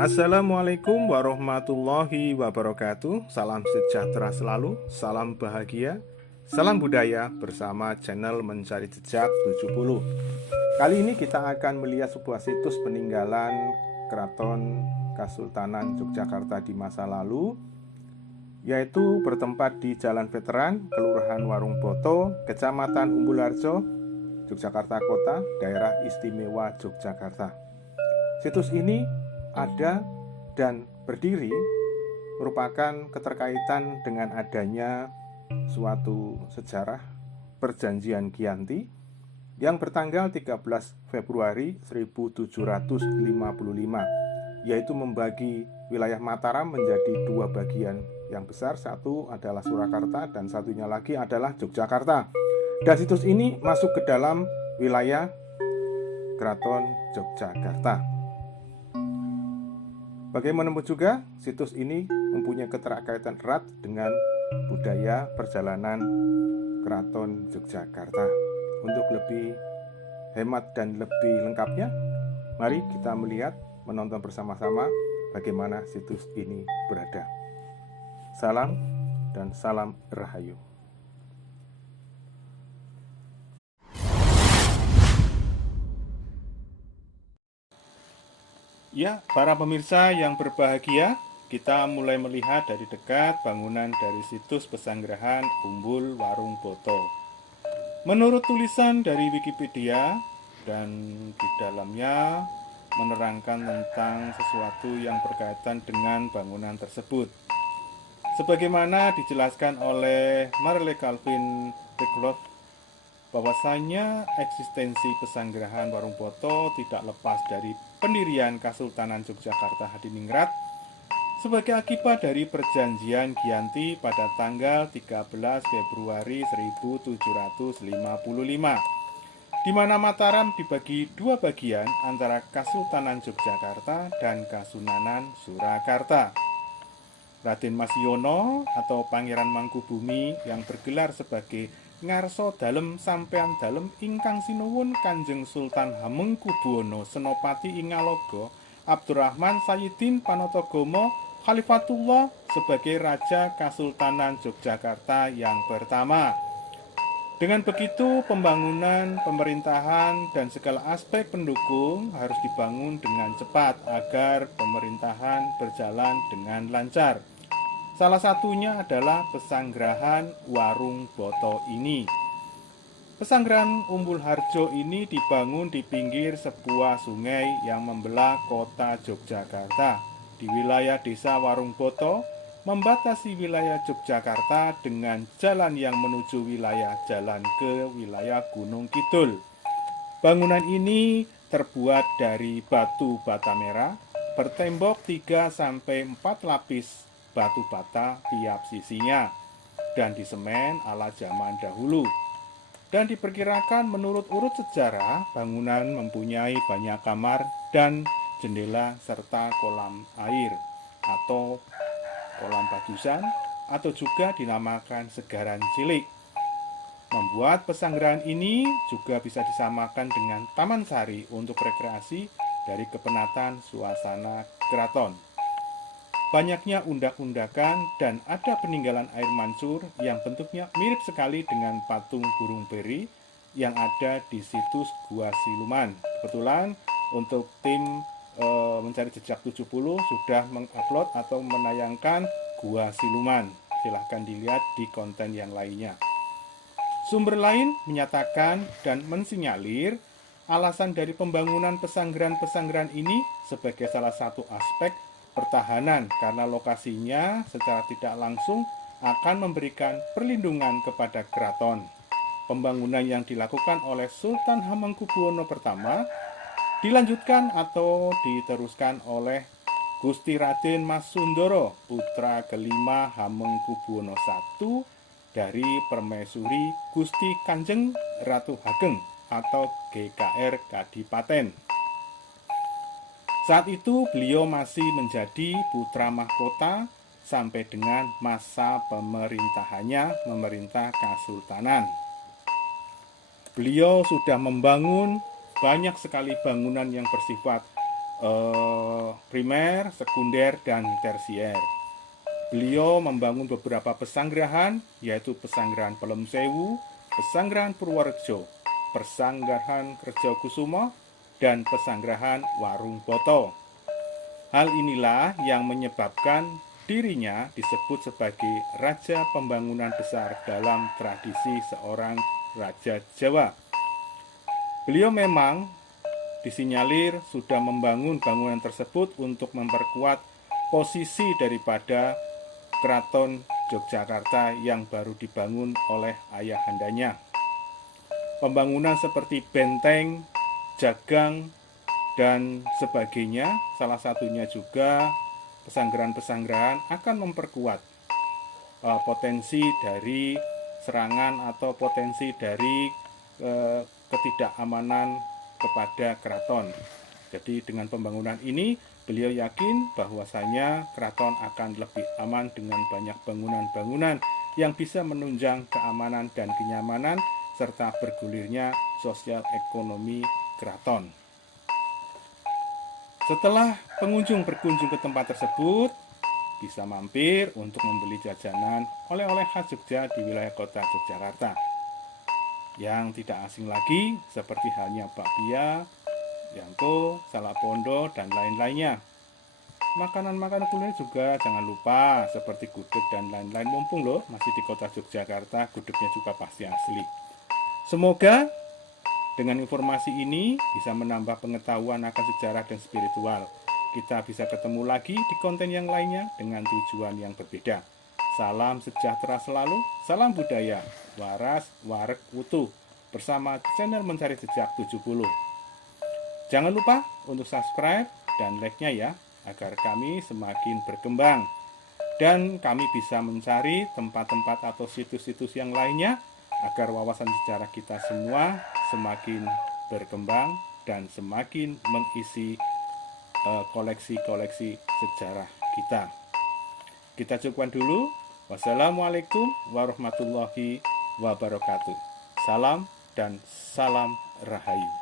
Assalamualaikum warahmatullahi wabarakatuh. Salam sejahtera selalu, salam bahagia, salam budaya bersama channel Mencari Jejak 70. Kali ini kita akan melihat sebuah situs peninggalan Keraton Kasultanan Yogyakarta di masa lalu, yaitu bertempat di Jalan Veteran, Kelurahan Warung Boto, Kecamatan Umbulharjo, Yogyakarta Kota, Daerah Istimewa Yogyakarta. Situs ini ada dan berdiri merupakan keterkaitan dengan adanya suatu sejarah perjanjian Giyanti yang bertanggal 13 Februari 1755, yaitu membagi wilayah Mataram menjadi dua bagian yang besar, satu adalah Surakarta dan satunya lagi adalah Yogyakarta. Dan situs ini masuk ke dalam wilayah Keraton Yogyakarta. Bagaimanapun juga, situs ini mempunyai keterkaitan erat dengan budaya perjalanan Keraton Yogyakarta. Untuk lebih hemat dan lebih lengkapnya, mari kita melihat, menonton bersama-sama bagaimana situs ini berada. Salam dan salam Rahayu. Ya, para pemirsa yang berbahagia, kita mulai melihat dari dekat bangunan dari situs Pesanggerahan Umbul Warung Boto. Menurut tulisan dari Wikipedia, dan di dalamnya menerangkan tentang sesuatu yang berkaitan dengan bangunan tersebut. Sebagaimana dijelaskan oleh Marle Calvin Rickloff, bahwasanya eksistensi Pesanggerahan Warung Boto tidak lepas dari pendirian Kasultanan Yogyakarta Hadiningrat sebagai akibat dari perjanjian Giyanti pada tanggal 13 Februari 1755, di mana Mataram dibagi dua bagian antara Kasultanan Yogyakarta dan Kasunanan Surakarta. Raden Mas Yono atau Pangeran Mangkubumi yang bergelar sebagai Ngarso Dalem Sampean Dalem ingkang sinuwun Kanjeng Sultan Hamengkubuwana Senopati Ingalogo Abdurrahman Sayyidin Panatagomo Khalifatullah sebagai Raja Kasultanan Yogyakarta yang pertama. Dengan begitu, pembangunan, pemerintahan, dan segala aspek pendukung harus dibangun dengan cepat agar pemerintahan berjalan dengan lancar. Salah satunya adalah Pesanggerahan Warung Boto ini. Pesanggerahan Umbulharjo ini dibangun di pinggir sebuah sungai yang membelah kota Yogyakarta. Di wilayah desa Warung Boto, membatasi wilayah Yogyakarta dengan jalan yang menuju wilayah jalan ke wilayah Gunung Kidul. Bangunan ini terbuat dari batu bata merah, bertembok 3-4 lapis batu bata tiap sisinya, dan disemen ala zaman dahulu. Dan diperkirakan menurut urut sejarah, bangunan mempunyai banyak kamar dan jendela serta kolam air atau kolam badusan, atau juga dinamakan segaran cilik. Membuat pesanggerahan ini juga bisa disamakan dengan taman sari untuk rekreasi dari kepenatan suasana keraton. Banyaknya undak-undakan dan ada peninggalan air mancur yang bentuknya mirip sekali dengan patung burung beri yang ada di situs Gua Siluman. Kebetulan untuk tim Mencari Jejak 70 sudah mengupload atau menayangkan Gua Siluman. Silahkan dilihat di konten yang lainnya. Sumber lain menyatakan dan mensinyalir alasan dari pembangunan pesanggerahan-pesanggerahan ini sebagai salah satu aspek pertahanan, karena lokasinya secara tidak langsung akan memberikan perlindungan kepada keraton. Pembangunan yang dilakukan oleh Sultan Hamengkubuwono pertama dilanjutkan atau diteruskan oleh Gusti Raden Mas Sundoro, putra kelima Hamengkubuwono I dari Permaisuri Gusti Kanjeng Ratu Hageng atau GKR Kadipaten. Saat itu beliau masih menjadi putra mahkota sampai dengan masa pemerintahannya memerintah Kasultanan. Beliau sudah membangun banyak sekali bangunan yang bersifat primer, sekunder, dan tersier. Beliau membangun beberapa pesanggrahan, yaitu Pesanggrahan Pelem Sewu, Pesanggrahan Purworejo, Pesanggrahan Kerjokusumo, dan Pesanggrahan Warung Boto. Hal inilah yang menyebabkan dirinya disebut sebagai Raja Pembangunan Besar dalam tradisi seorang Raja Jawa. Beliau memang disinyalir sudah membangun bangunan tersebut untuk memperkuat posisi daripada Keraton Yogyakarta yang baru dibangun oleh ayahandanya. Pembangunan seperti benteng, jagang, dan sebagainya, salah satunya juga pesanggrahan-pesanggrahan akan memperkuat potensi dari serangan atau potensi dari ketidakamanan kepada keraton. Jadi dengan pembangunan ini beliau yakin bahwasanya keraton akan lebih aman dengan banyak bangunan-bangunan yang bisa menunjang keamanan dan kenyamanan serta bergulirnya sosial ekonomi keraton. Setelah pengunjung berkunjung ke tempat tersebut, bisa mampir untuk membeli jajanan oleh-oleh khas Jogja di wilayah kota Yogyakarta. Yang tidak asing lagi seperti halnya bakpia, yangko, salak pondo, dan lain-lainnya. Makanan-makanan kuliner juga jangan lupa seperti gudeg dan lain-lain, mumpung loh masih di kota Yogyakarta, gudegnya juga pasti asli. Semoga dengan informasi ini bisa menambah pengetahuan akan sejarah dan spiritual. Kita bisa ketemu lagi di konten yang lainnya dengan tujuan yang berbeda. Salam sejahtera selalu, salam budaya, waras, wareg, utuh, bersama channel Mencari Jejak 70. Jangan lupa untuk subscribe dan like-nya ya, agar kami semakin berkembang. Dan kami bisa mencari tempat-tempat atau situs-situs yang lainnya, agar wawasan sejarah kita semua semakin berkembang dan semakin mengisi koleksi-koleksi sejarah kita. Kita cukupkan dulu. Wassalamualaikum warahmatullahi wabarakatuh. Salam dan salam rahayu.